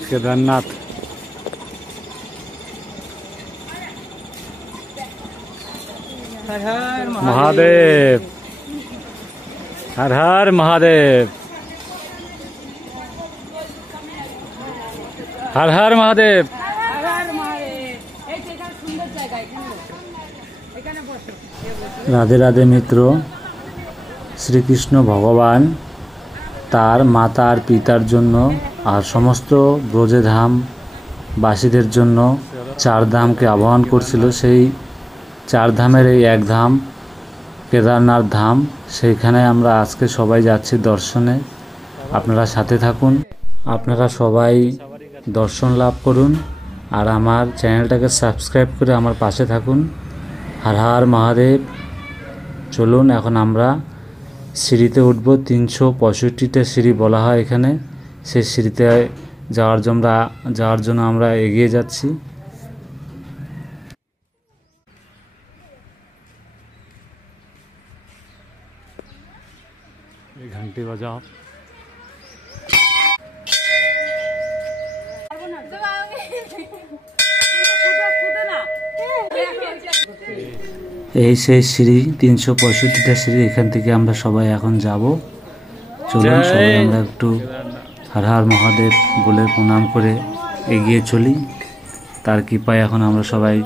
केदारनाथ। हर हर महादेव, हर हर महादेव, हर हर महादेव। राधे राधे मित्रों, श्रीकृष्ण भगवान तार माता और पितार जन्य और समस्त ब्रजे धाम बासीदेर जन्य चार धाम के आह्वान करछिलो। सेई चार धामेर এই এক ধাম केदारनाथ धाम। সেইখানে আমরা আজকে সবাই যাচ্ছি দর্শনে। আপনারা সাথে থাকুন, আপনারা সবাই দর্শন লাভ করুন আর আমার চ্যানেলটাকে সাবস্ক্রাইব করে আমার পাশে থাকুন। হর হর মহাদেব। চলুন এখন আমরা সিঁড়িতে উঠব। 365টা সিঁড়ি বলা হয় এখানে। সেই সিঁড়িতে যাওয়ার জন্য আমরা এগিয়ে যাচ্ছি। এই ঘন্টি বাজাও। এই সেই সিঁড়ি 365টা সিঁড়ি। এখান থেকে আমরা সবাই এখন যাব। চলুন সবাই আমরা একটু হর হর মহাদেব বলে প্রণাম করে এগিয়ে চলি। তার কৃপায় এখন আমরা সবাই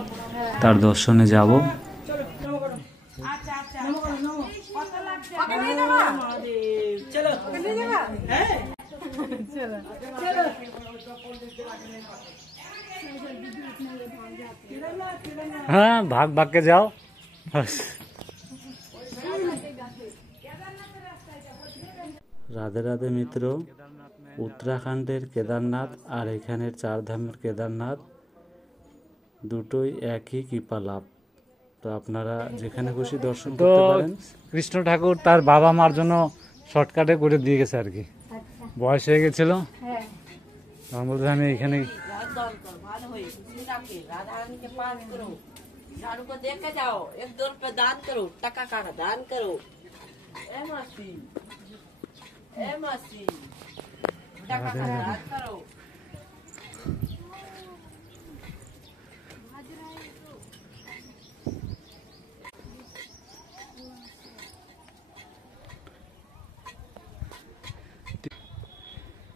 তার দর্শনে যাব। হ্যাঁ, ভাগ ভাগকে যাও। রাধে রাধে মিত্র, উত্তরাখণ্ডের কেদারনাথ আর এখানের চার ধামের কেদারনাথ দুটোই একই কৃপা লাভ। তো আপনারা যেখানে খুশি দর্শন করতে পারেন। কৃষ্ণ ঠাকুর তার বাবা মার জন্য শর্টকাটে করে দিয়ে গেছে আর কি। বয়স হয়ে গেছিল, তখন বলতে আমি এখানে झाड़ू को देख के जाओ, 1-2 रुपए दान करो, टका का दान करो। ए मासी, टका का दान करो।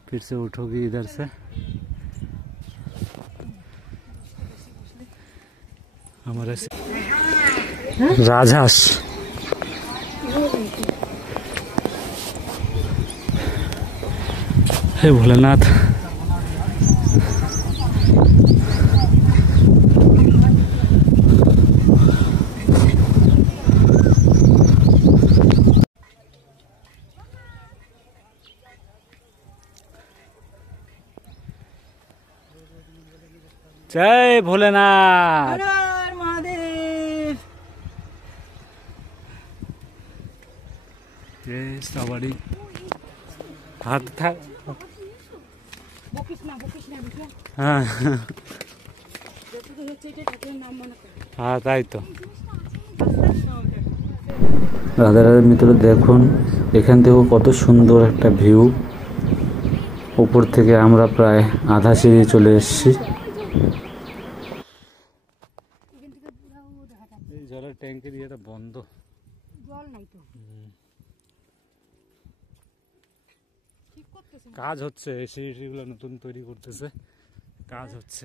फिर से उठोगी इधर से। हमारे राजहांस हे भोलेनाथ। जय भोलेनाथ। सवारी हाथ था। हाँ हाँ তাই তো। রাধা রাধা মিত্র, দেখুন এখান থেকে কত সুন্দর একটা ভিউ। উপর থেকে আমরা প্রায় আধা সিঁড়ি চলে এসেছি। এই জলের ট্যাঙ্কের ইয়েটা বন্ধ, জল নাই তো। কাজ হচ্ছে, এই সিঁড়িগুলো নতুন তৈরি করতেছে, কাজ হচ্ছে।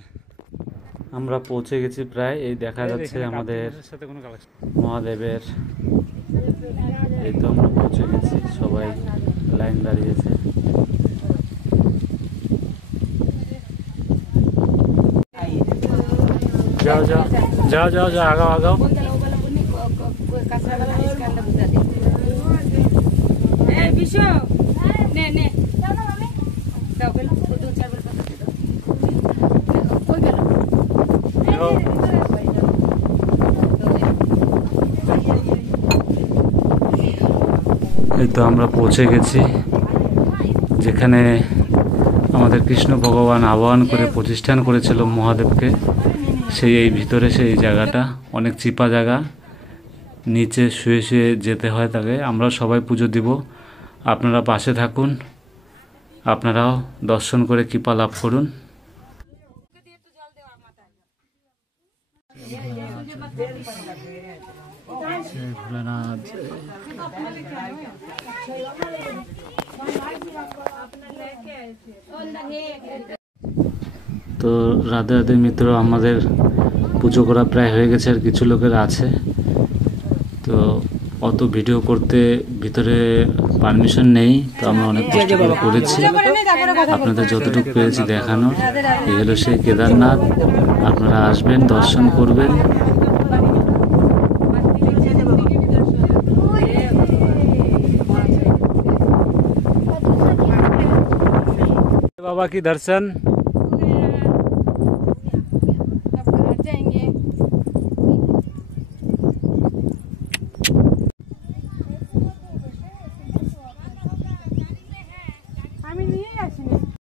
আমরা পৌঁছে গেছি প্রায়। এই দেখা যাচ্ছে আমাদের মহাদেবের। এই তো আমরা পৌঁছে গেছি, সবাই লাইন দাঁড়িয়েছে। যাও যাও যাও যাও যাও, আগাও আগাও। এই তো আমরা পৌঁছে গেছি যেখানে আমাদের কৃষ্ণ ভগবান আহ্বান করে প্রতিষ্ঠান করেছিল মহাদেবকে। সেই এই ভিতরে সেই জায়গাটা অনেক চিপা জায়গা, নিচে শুয়ে শুয়ে যেতে হয় তাকে। আমরা সবাই পুজো দিব, আপনারা পাশে থাকুন, আপনারাও দর্শন করে কৃপা লাভ করুন। जय भोलेनाथ। তো রাধে রাধে মিত্র, আমাদের পুজো করা প্রায় হয়ে গেছে, আর কিছু লোকের আছে। তো অত ভিডিও করতে ভিতরে পারমিশন নেই, তো আমরা অনেক কষ্ট করে করেছি। আপনাদের যতটুকু পেরেছি দেখানোর। এই হলো সেই কেদারনাথ, আপনারা আসবেন, দর্শন করবেন। बाबा की दर्शन